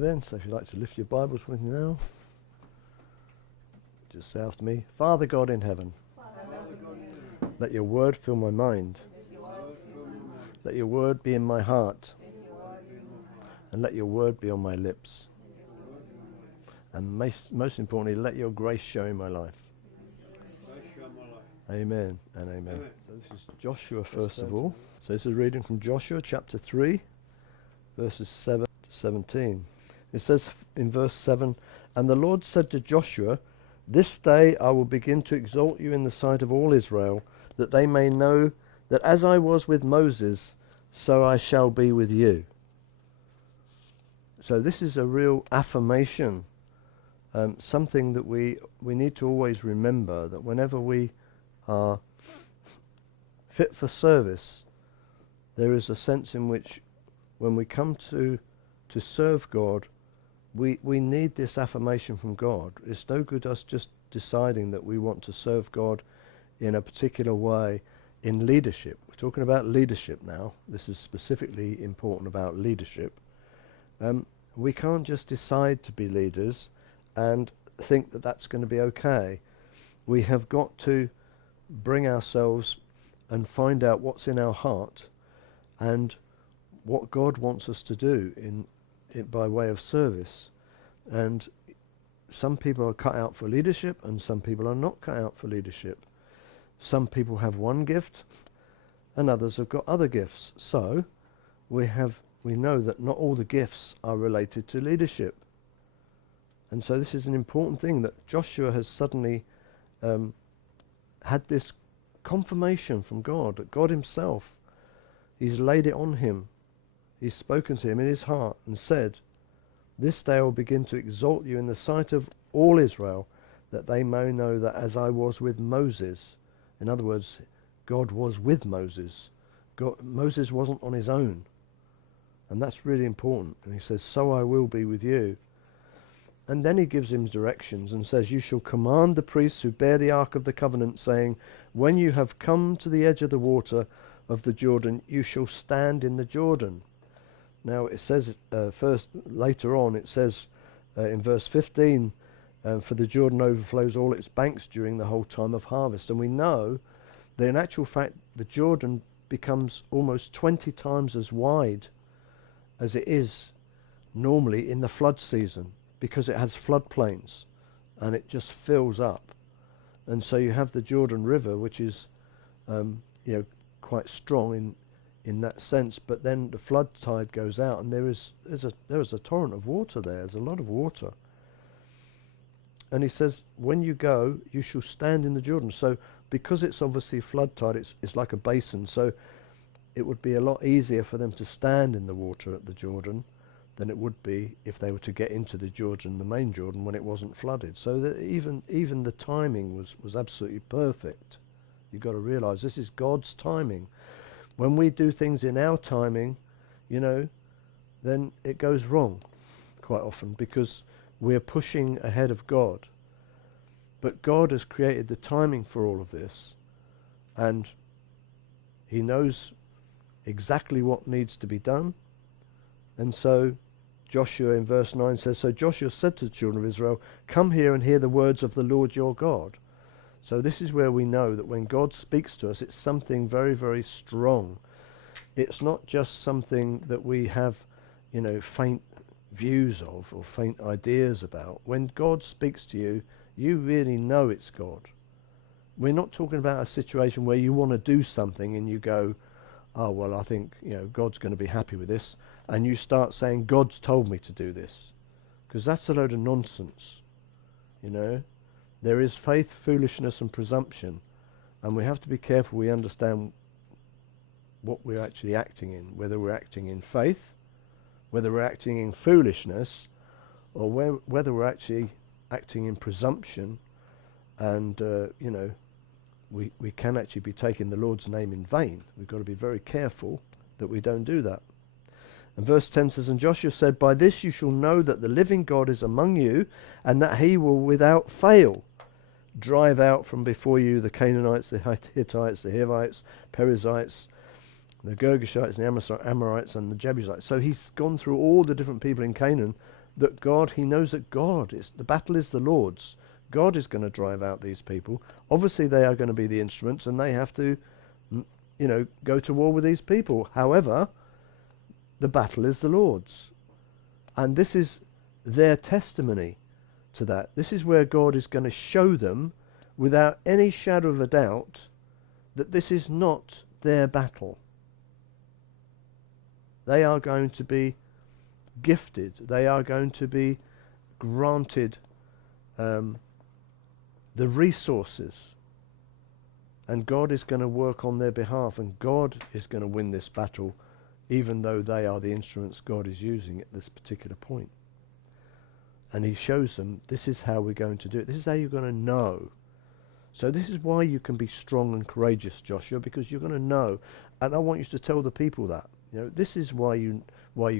then, so if you'd like to lift your Bibles with me now, just say after me, Father God in heaven, let your word fill my mind, let your word be in my heart, and let your word be on my lips. And most importantly, let your grace show in my life. Amen and amen. So this is Joshua first of all. So this is a reading from Joshua chapter 3, verses 7 to 17. It says in verse 7, "And the Lord said to Joshua, This day I will begin to exalt you in the sight of all Israel, that they may know that as I was with Moses, so I shall be with you." So this is a real affirmation, something that we need to always remember, that whenever we are fit for service, there is a sense in which when we come to serve God, we need this affirmation from God. It's no good us just deciding that we want to serve God in a particular way in leadership. We're talking about leadership now. This is specifically important about leadership. We can't just decide to be leaders and think that that's going to be okay. We have got to bring ourselves and find out what's in our heart and what God wants us to do in by way of service. And some people are cut out for leadership and some people are not cut out for leadership. Some people have one gift and others have got other gifts. So we know that not all the gifts are related to leadership. And so this is an important thing, that Joshua has suddenly had this confirmation from God, that God himself, he's laid it on him. He's spoken to him in his heart and said, "This day I will begin to exalt you in the sight of all Israel, that they may know that as I was with Moses." In other words, God was with Moses. Moses wasn't on his own. And that's really important. And he says, "So I will be with you." And then he gives him directions and says, "You shall command the priests who bear the Ark of the Covenant, saying, when you have come to the edge of the water of the Jordan, you shall stand in the Jordan." Now it says later on, it says in verse 15, "For the Jordan overflows all its banks during the whole time of harvest." And we know that in actual fact, the Jordan becomes almost 20 times as wide as it is normally in the flood season, because it has floodplains and it just fills up. And so you have the Jordan River, which is quite strong in that sense, but then the flood tide goes out and there is a torrent of water there. There's a lot of water. And he says, when you go, you shall stand in the Jordan. So because it's obviously flood tide, it's like a basin, so it would be a lot easier for them to stand in the water at the Jordan than it would be if they were to get into the Jordan, the main Jordan, when it wasn't flooded. So that even the timing was absolutely perfect. You've got to realize this is God's timing. When we do things in our timing, then it goes wrong quite often because we're pushing ahead of God. But God has created the timing for all of this, and he knows exactly what needs to be done. And so Joshua in verse 9 says, "So Joshua said to the children of Israel, come here and hear the words of the Lord your God." So this is where we know that when God speaks to us, it's something very, very strong. It's not just something that we have, faint views of or faint ideas about. When God speaks to you, you really know it's God. We're not talking about a situation where you want to do something and you go, "Oh, well, I think, God's going to be happy with this." And you start saying, "God's told me to do this." Because that's a load of nonsense. There is faith, foolishness and presumption. And we have to be careful we understand what we're actually acting in. Whether we're acting in faith, whether we're acting in foolishness, or whether we're actually acting in presumption. And, we can actually be taking the Lord's name in vain. We've got to be very careful that we don't do that. And verse 10 says, "And Joshua said, by this you shall know that the living God is among you, and that he will without fail drive out from before you the Canaanites, the Hittites, the Hivites, Perizzites, the Girgashites, the Amorites, and the Jebusites." So he's gone through all the different people in Canaan that God, he knows that the battle is the Lord's. God is going to drive out these people. Obviously, they are going to be the instruments, and they have to, go to war with these people. However, the battle is the Lord's. And this is their testimony to that. This is where God is going to show them, without any shadow of a doubt, that this is not their battle. They are going to be gifted. They are going to be granted the resources, and God is going to work on their behalf, and God is going to win this battle, even though they are the instruments God is using at this particular point. And he shows them, this is how we're going to do it. This is how you're going to know. So this is why you can be strong and courageous, Joshua, because you're going to know. And I want you to tell the people that. This is why you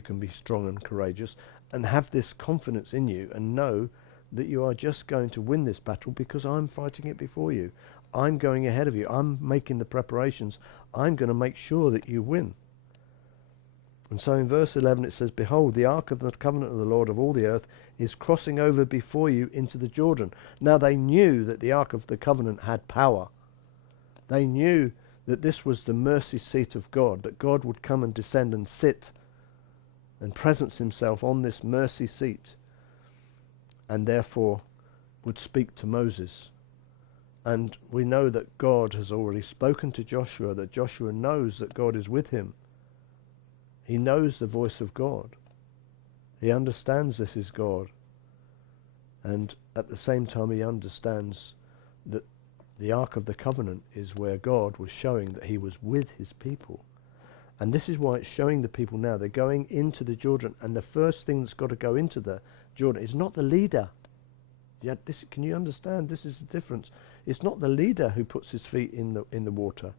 can be strong and courageous, and have this confidence in you, and know that you are just going to win this battle because I'm fighting it before you. I'm going ahead of you. I'm making the preparations. I'm going to make sure that you win. And so in verse 11 it says, "Behold, the ark of the covenant of the Lord of all the earth is crossing over before you into the Jordan." Now they knew that the ark of the covenant had power. They knew that this was the mercy seat of God, that God would come and descend and sit and presence himself on this mercy seat, and therefore would speak to Moses. And we know that God has already spoken to Joshua, that Joshua knows that God is with him. He knows the voice of God. He understands this is God. And at the same time he understands that the Ark of the Covenant is where God was showing that he was with his people. And this is why it's showing the people now. They're going into the Jordan, and the first thing that's got to go into the Jordan is not the leader. Can you understand? This is the difference. It's not the leader who puts his feet in the water.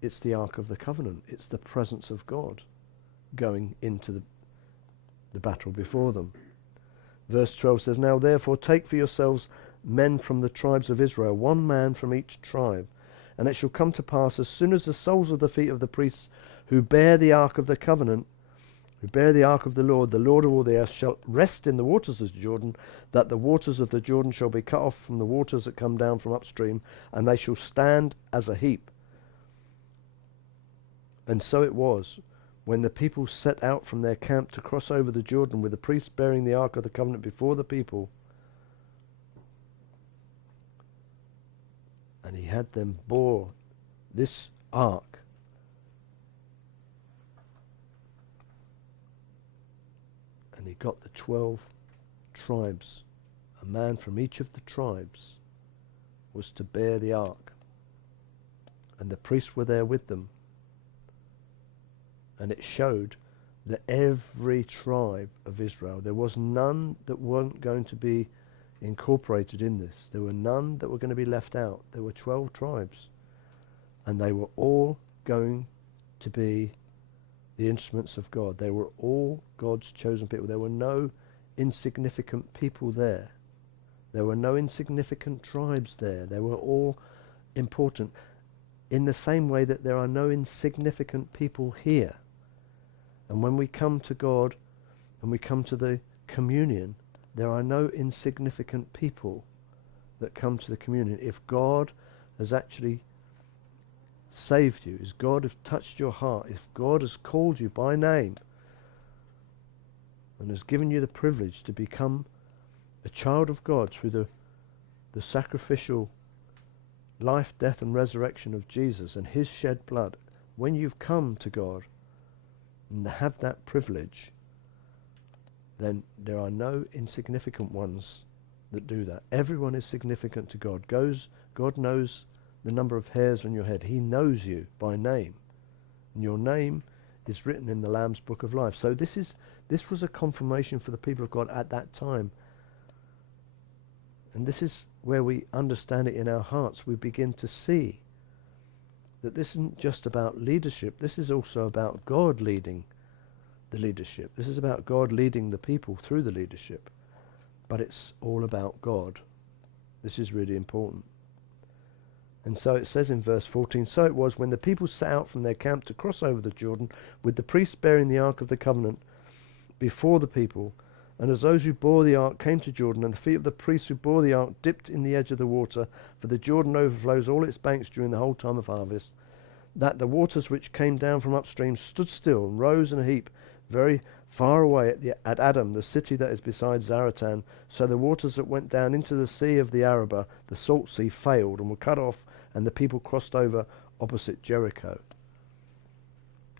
It's the Ark of the Covenant. It's the presence of God going into the battle before them. Verse 12 says, "Now therefore take for yourselves men from the tribes of Israel, one man from each tribe. And it shall come to pass, as soon as the soles of the feet of the priests who bear the Ark of the Covenant, who bear the Ark of the Lord of all the earth, shall rest in the waters of the Jordan, that the waters of the Jordan shall be cut off from the waters that come down from upstream, and they shall stand as a heap." And so it was, when the people set out from their camp to cross over the Jordan, with the priests bearing the Ark of the Covenant before the people, and he had them bore this ark, and he got the 12 tribes. A man from each of the tribes was to bear the ark, and the priests were there with them. And it showed that every tribe of Israel, there was none that weren't going to be incorporated in this. There were none that were going to be left out. There were 12 tribes, and they were all going to be the instruments of God. They were all God's chosen people. There were no insignificant people there. There were no insignificant tribes there. They were all important, in the same way that there are no insignificant people here. And when we come to God and we come to the communion, there are no insignificant people that come to the communion. If God has actually saved you, if God has touched your heart, if God has called you by name and has given you the privilege to become a child of God through the sacrificial life, death and resurrection of Jesus and his shed blood, when you've come to God and have that privilege, then there are no insignificant ones that do that. Everyone is significant to God. God knows the number of hairs on your head. He knows you by name. And your name is written in the Lamb's Book of Life. So this was a confirmation for the people of God at that time. And this is where we understand it in our hearts. We begin to see that this isn't just about leadership. This is also about God leading the leadership. This is about God leading the people through the leadership. But it's all about God. This is really important. And so it says in verse 14, "So it was, when the people set out from their camp to cross over the Jordan, with the priests bearing the Ark of the Covenant before the people. And as those who bore the ark came to Jordan, and the feet of the priests who bore the ark dipped in the edge of the water, for the Jordan overflows all its banks during the whole time of harvest, that the waters which came down from upstream stood still and rose in a heap very far away at Adam, the city that is beside Zaratan. So the waters that went down into the sea of the Arabah, the salt sea, failed and were cut off, and the people crossed over opposite Jericho.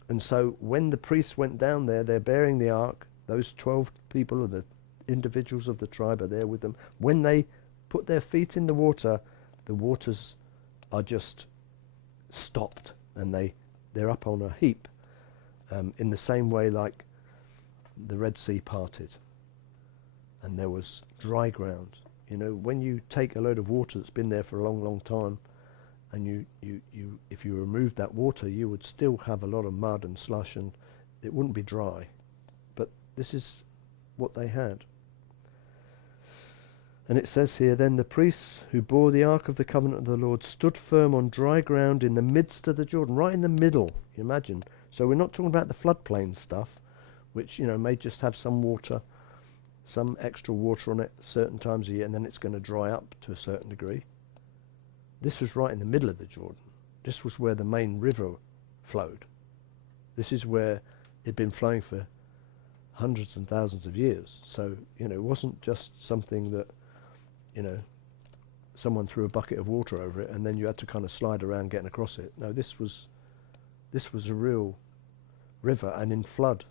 And so when the priests went down there, they're bearing the ark. Those 12 people, or the individuals of the tribe, are there with them. When they put their feet in the waters are just stopped, and they're up on a heap, in the same way like the Red Sea parted, and there was dry ground. You know, when you take a load of water that's been there for a long, long time, and you if you removed that water, you would still have a lot of mud and slush, and it wouldn't be dry. But this is what they had. And it says here, then the priests who bore the ark of the covenant of the Lord stood firm on dry ground in the midst of the Jordan, right in the middle, you imagine. So we're not talking about the floodplain stuff, which, you know, may just have some water, some extra water on it certain times a year, and then it's going to dry up to a certain degree. This was right in the middle of the Jordan. This was where the main river flowed. This is where it had been flowing for hundreds and thousands of years. So, you know, it wasn't just something that, you know, someone threw a bucket of water over it and then you had to kind of slide around getting across it. No, this was a real river, and in flood,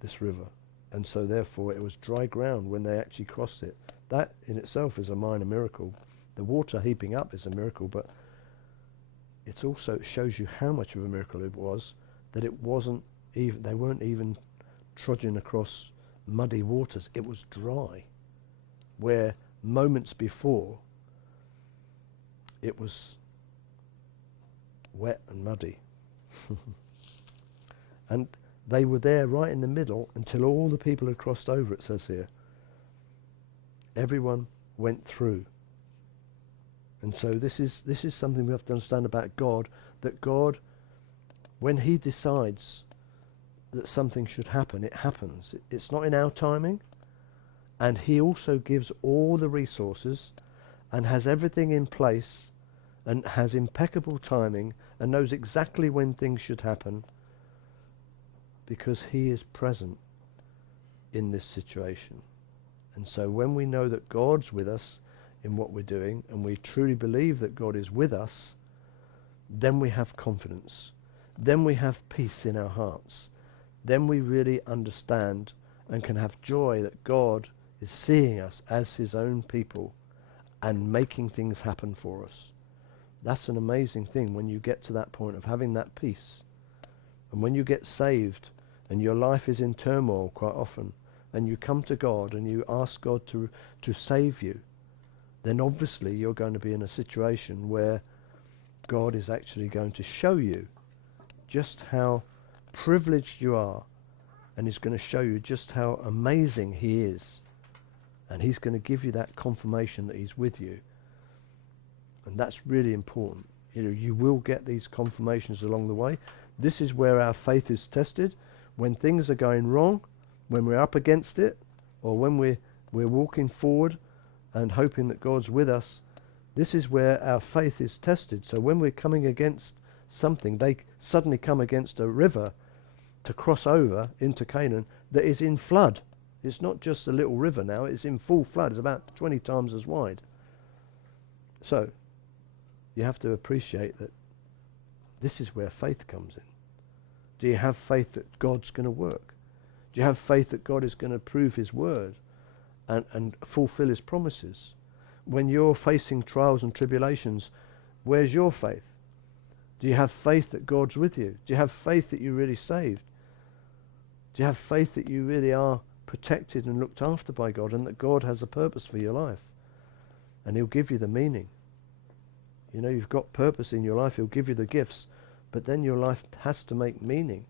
this river. And so therefore it was dry ground when they actually crossed it. That in itself is a minor miracle. The water heaping up is a miracle, but it also shows you how much of a miracle it was, that it wasn't even, they weren't even trudging across muddy waters. It was dry, where moments before it was wet and muddy. And they were there right in the middle until all the people had crossed over, it says here. Everyone went through. And so this is something we have to understand about God, that God, when he decides that something should happen, it happens. It's not in our timing. And he also gives all the resources and has everything in place and has impeccable timing and knows exactly when things should happen, because he is present in this situation. And so when we know that God's with us in what we're doing, and we truly believe that God is with us, then we have confidence. Then we have peace in our hearts. Then we really understand and can have joy that God is seeing us as his own people and making things happen for us. That's an amazing thing when you get to that point of having that peace. And when you get saved and your life is in turmoil quite often, and you come to God and you ask God to save you, then obviously you're going to be in a situation where God is actually going to show you just how privileged you are, and he's going to show you just how amazing he is. And he's going to give you that confirmation that he's with you. And that's really important. You know, you will get these confirmations along the way. This is where our faith is tested. When things are going wrong, when we're up against it, or when we're walking forward and hoping that God's with us, this is where our faith is tested. So when we're coming against something, they suddenly come against a river to cross over into Canaan that is in flood. It's not just a little river now, it's in full flood. It's about 20 times as wide. So you have to appreciate that this is where faith comes in. Do you have faith that God's going to work? Do you have faith that God is going to prove his word and fulfill his promises? When you're facing trials and tribulations, where's your faith? Do you have faith that God's with you? Do you have faith that you're really saved? Do you have faith that you really are protected and looked after by God, and that God has a purpose for your life? And he'll give you the meaning. You know, you've got purpose in your life, he'll give you the gifts, but then your life has to make meaning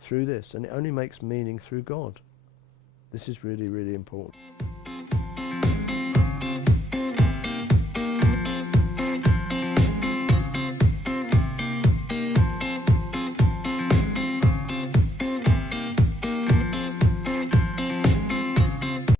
through this, and it only makes meaning through God. This is really, really important.